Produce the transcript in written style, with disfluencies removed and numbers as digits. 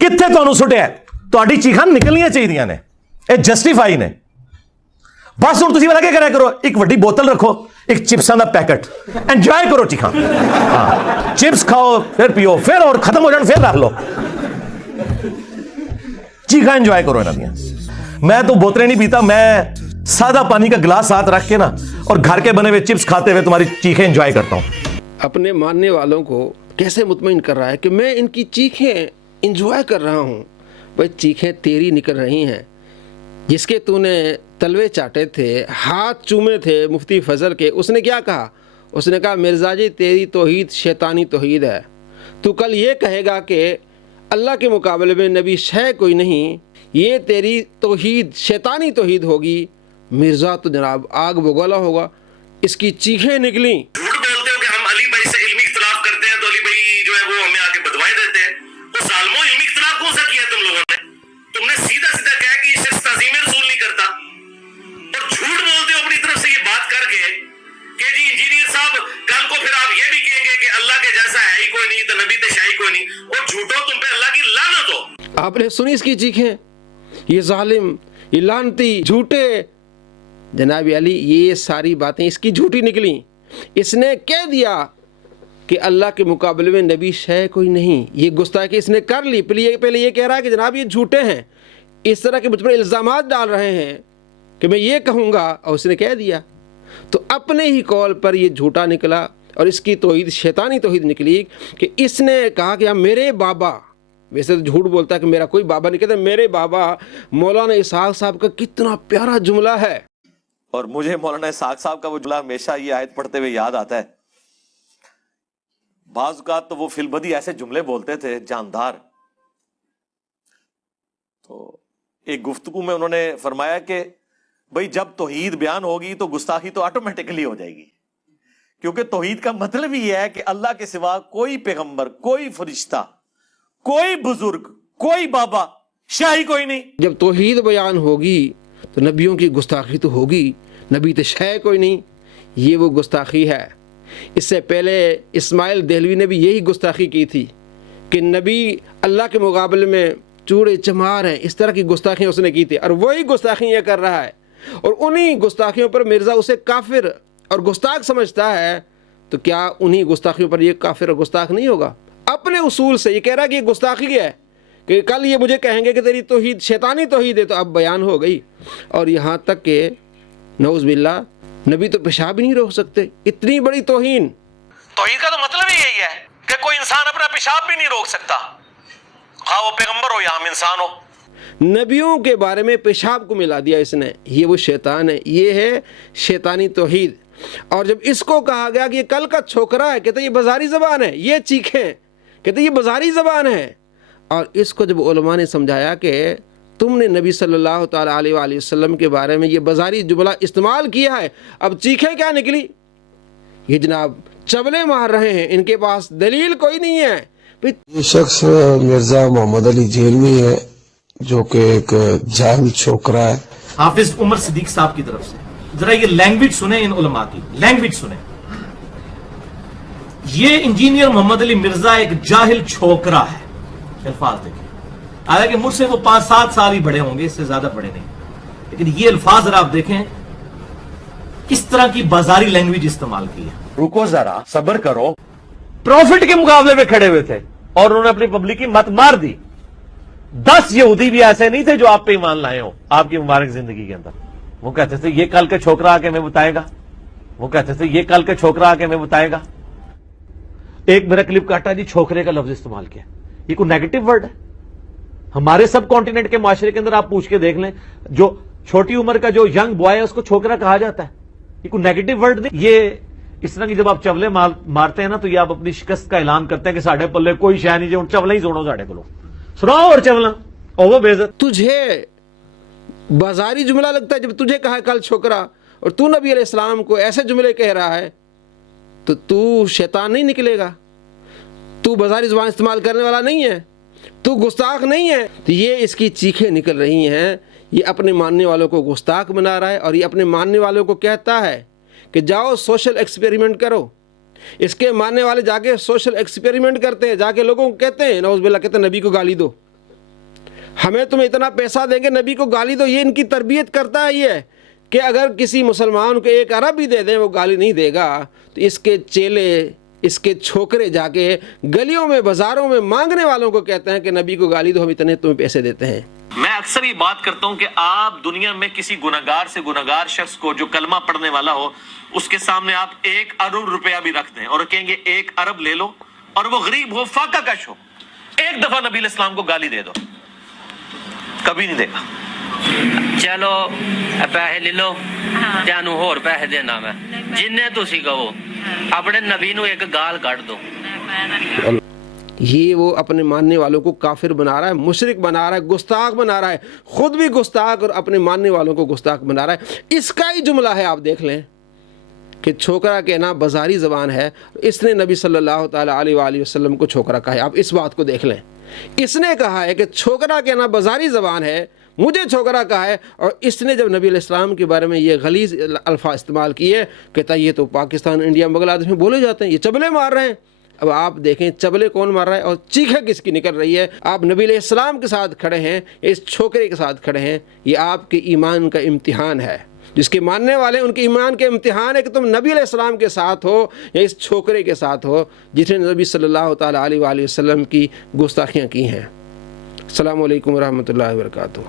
ਕਿੱਥੇ ਤੁਹਾਨੂੰ ਸੁੱਟਿਆ? ਤੁਹਾਡੀ ਚੀਖਾਂ ਨਿਕਲਣੀਆਂ ਚਾਹੀਦੀਆਂ ਨੇ, ਇਹ ਜਸਟੀਫਾਈ ਨੇ। ਬਸ ਹੁਣ ਤੁਸੀਂ ਕੀ ਕਰਿਆ ਕਰੋ, ਇੱਕ ਵੱਡੀ ਬੋਤਲ ਰੱਖੋ, ਇੱਕ ਚਿਪਸਾਂ ਦਾ ਪੈਕਟ, ਇੰਜੋਏ ਕਰੋ ਚੀਖਾਂ। ਹਾਂ, ਚਿਪਸ ਖਾਓ, ਫਿਰ ਪੀਓ, ਫਿਰ और खत्म हो जाए फिर रख लो, चीखा एंजॉय करो इन्हां दियां। मैं तो बोतलें नहीं पीता, मैं सादा पानी का गिलास साथ रख के ना और घर के बने हुए चिप्स खाते हुए तुम्हारी चीखें एंजॉय करता हूं। अपने मानने वालों को कैसे मुतमईन कर रहा है कि मैं इनकी चीखें एंजॉय कर रहा हूं। भाई चीखें तेरी निकल रही हैं, जिसके तूने तलवे चाटे थे, हाथ चूमे थे मुफ्ती फजल के, उसने क्या कहा? उसने कहा मिर्ज़ा जी तेरी तौहीद शैतानी तौहीद है। तू कल ये कहेगा कि अल्लाह के मुकाबले में नबी शय कोई नहीं, ये तेरी तौहीद शैतानी तौहीद होगी। मिर्ज़ा तो जनाब आग बगोला होगा। इसकी चीखें निकली। झूठ बोलते हो कि हम अली भाई से इल्मी इख्तिलाफ करते हैं तो अली भाई जो है वो हमें आके बदवाएं देते हैं। तो सालमों इल्मी इख्तिलाफ कौन सा किया तुम लोगों ने? तुमने सीधा सीधा कहा कि ये शख्स ताज़ीम रसूल नहीं करता, और झूठ बोलते हो अपनी तरफ से ये बात करके कि जी इंजीनियर साहब कल को फिर आप ये भी कहेंगे कि अल्लाह के जैसा है ही कोई नहीं, तो नबी तो शाही कोई नहीं, और झूठो तुम पे अल्लाह की लानत हो। आपने सुनी इसकी चीखें, ये जालिम, ये लानती, झूठे। जनाब अली ये सारी बातें इसकी झूठी निकली। इसने कह दिया कि अल्लाह के मुकाबले में नबी शय कोई नहीं, ये गुस्ताखी इसने कर ली। पहले ये कह रहा है कि जनाब ये झूठे हैं, इस तरह के मुझ पर इल्ज़ामात डाल रहे हैं कि मैं ये कहूँगा, और उसने कह दिया। तो अपने ही कॉल पर ये झूठा निकला और इसकी तौहीद शैतानी तौहीद निकली कि इसने कहा कि मेरे बाबा, वैसे तो झूठ बोलता है कि मेरा कोई बाबा नहीं, कहता मेरे बाबा मौलाना इसहाक साहब का कितना प्यारा जुमला है। और मुझे मौलाना इसहाक साहब का वो जुमला हमेशा ये आयत पढ़ते हुए याद आता है। बाज़ औक़ात तो वो फिलबदी ऐसे जुमले बोलते थे जानदार। तो एक गुफ्तगू में उन्होंने फरमाया कि भाई जब तौहीद बयान होगी तो गुस्ताखी तो ऑटोमेटिकली हो जाएगी, क्योंकि तौहीद का मतलब ही है कि अल्लाह के सिवा कोई पैगंबर, कोई फरिश्ता, कोई बुजुर्ग, कोई बाबा, शाही कोई नहीं। जब तौहीद बयान होगी तो नबियों की गुस्ताखी तो होगी, नबी तो शय कोई नहीं, ये वो गुस्ताखी है। इससे पहले इस्माइल देहलवी ने भी यही गुस्ताखी की थी कि नबी अल्लाह के मुकाबले में चूड़े चमार हैं, इस तरह की गुस्ताखियाँ उसने की थी, और वही गुस्ताखी ये कर रहा है। और उन्हीं गुस्ताखियों पर मिर्ज़ा उसे काफिर और गुस्ताख समझता है, तो क्या उन्हीं गुस्ताखियों पर ये काफिर और गुस्ताख नहीं होगा? अपने उसूल से ये कह रहा है कि ये गुस्ताखी है, कि कल ये मुझे कहेंगे कि तेरी तौहीद शैतानी तौहीद है, तो अब बयान हो गई। और यहाँ तक कि नऊज़ बिल्लाह नबी तो पेशाब ही नहीं रोक सकते, इतनी बड़ी तौहीन। तौहीद का तो मतलब ही यही है कि कोई इंसान अपना पेशाब भी नहीं रोक सकता, हाँ वो पैगंबर हो या हम इंसान हो। नबियों के बारे में पेशाब को मिला दिया इसने, ये वो शैतान है, ये है शैतानी तौहीद। और जब इसको कहा गया कि ये कल का छोकरा है, कहते ये बाजारी ज़बान है, ये चीखें, कहते ये बाजारी ज़बान है। और इसको जब उलमा ने समझाया कि तुमने नबी सल्लल्लाहु ताला अलैहि वसल्लम के बारे में ये बाजारी जुमला इस्तेमाल किया है, अब चीखें क्या निकली? ये जनाब चबले मार रहे हैं, इनके पास दलील कोई नहीं है। ये शख्स मिर्ज़ा मोहम्मद अली जेलवी है, जो कि एक जाहिल छोकरा है। हाफिज उमर सिद्दीक साहब की तरफ से जरा ये लैंग्वेज सुने, इन उलमा की लैंग्वेज सुने। ये इंजीनियर मोहम्मद अली मिर्जा एक जाहिल छोकरा है, अल्फाज देखिए। हालांकि मुझसे वो 5-7 साल ही बड़े होंगे, इससे ज्यादा बड़े नहीं, लेकिन ये अल्फाज जरा आप देखें किस तरह की बाजारी लैंग्वेज इस्तेमाल की है। रुको जरा, सब्र करो। प्रॉफिट के मुकाबले में खड़े हुए थे और उन्होंने अपनी पब्लिक की मत मार दी। 10 यहूदी भी ऐसे नहीं थे जो आप पे ईमान लाए हो आपकी मुबारक जिंदगी के अंदर। वो कहते थे ये कल के छोकरा आके हमें बताएगा, वो कहते थे ये कल के छोकरा आके हमें बताएगा। एक मेरा क्लिप काटा जी, छोकरे का लफ्ज इस्तेमाल किया, ये कोई नेगेटिव वर्ड है? हमारे सब कॉन्टिनेंट के माशरे के अंदर आप पूछ के देख लें, जो छोटी उम्र का जो यंग बॉय है उसको छोकरा कहा जाता है, ये कोई नेगेटिव वर्ड नहीं। ये इस तरह की जब आप चवले मारते हैं ना, तो ये आप अपनी शिकस्त का ऐलान करते हैं कि साढ़े पल्ले कोई शय नहीं, जो चवला ही सुनो साढ़े को सुनाओ और चवला ओवो बेइज्जत। तुझे बाजारी जुमला लगता है जब तुझे कहा कल छोकरा, और तू नबी अलैहिस्सलाम को ऐसे जुमले कह रहा है, तो तू शैतान नहीं निकलेगा, तू बाजारी जुबान इस्तेमाल करने वाला नहीं है, तू गुस्ताख नहीं है। तो ये इसकी चीखें निकल रही हैं, ये अपने मानने वालों को गुस्ताख बना रहा है, और ये अपने मानने वालों को कहता है कि जाओ सोशल एक्सपेरिमेंट करो। इसके मानने वाले जाके सोशल एक्सपेरिमेंट करते हैं, जाके लोगों को कहते हैं, नौज़ बिल्लाह, कहते हैं नबी को गाली दो, ہمیں تم اتنا پیسہ دیں گے نبی کو گالی دو. یہ ان کی تربیت کرتا ہے یہ کہ اگر کسی مسلمان کو 1 ارب بھی دے دیں وہ گالی نہیں دے گا. تو اس کے چیلے اس کے چھوکرے جا کے گلیوں میں بازاروں میں مانگنے والوں کو کہتے ہیں کہ نبی کو گالی دو, ہم اتنے تمہیں پیسے دیتے ہیں. میں اکثر یہ بات کرتا ہوں کہ آپ دنیا میں کسی گناہگار سے گناہگار شخص کو جو کلمہ پڑھنے والا ہو اس کے سامنے آپ 1 ارب روپیہ بھی رکھ دیں اور کہیں گے 1 ارب لے لو, اور وہ غریب ہو فاقہ کش ہو, ایک دفعہ نبی علیہ السلام کو گالی دے دو, کبھی نہیں دے گا. چلو پیسے لے لو, تینوں ہور پیسے دینا میں, جننے تسی کہو اپنے نبی نو ایک گال کٹ دو. یہ وہ اپنے ماننے والوں کو کافر بنا رہا ہے, مشرک بنا رہا ہے, گستاخ بنا رہا ہے, خود بھی گستاخ اور اپنے ماننے والوں کو گستاخ بنا رہا ہے. اس کا ہی جملہ ہے, آپ دیکھ لیں کہ چھوکرا کہنا بازاری زبان ہے. اس نے نبی صلی اللہ تعالیٰ علیہ وآلہ وسلم کو چھوکرا کہا ہے. آپ اس بات کو دیکھ لیں, اس نے کہا ہے کہ چھوکرا کہنا بازاری زبان ہے, مجھے چھوکرا کہا ہے. اور اس نے جب نبی علیہ السلام کے بارے میں یہ غلیظ الفاظ استعمال کیے, کہتا یہ تو پاکستان, انڈیا, بنگلہ دیش میں بولے جاتے ہیں, یہ چبلے مار رہے ہیں. اب آپ دیکھیں چبلے کون مار رہا ہے اور چیخیں کس کی نکل رہی ہے. آپ نبی علیہ السلام کے ساتھ کھڑے ہیں, اس چھوکرے کے ساتھ کھڑے ہیں. یہ آپ کے ایمان کا امتحان ہے. جس کے ماننے والے ان کے ایمان کے امتحان ہے کہ تم نبی علیہ السلام کے ساتھ ہو یا اس چھوکرے کے ساتھ ہو جس نے نبی صلی اللہ تعالیٰ علیہ وآلہ وسلم کی گستاخیاں کی ہیں. السلام علیکم ورحمۃ اللہ وبرکاتہ.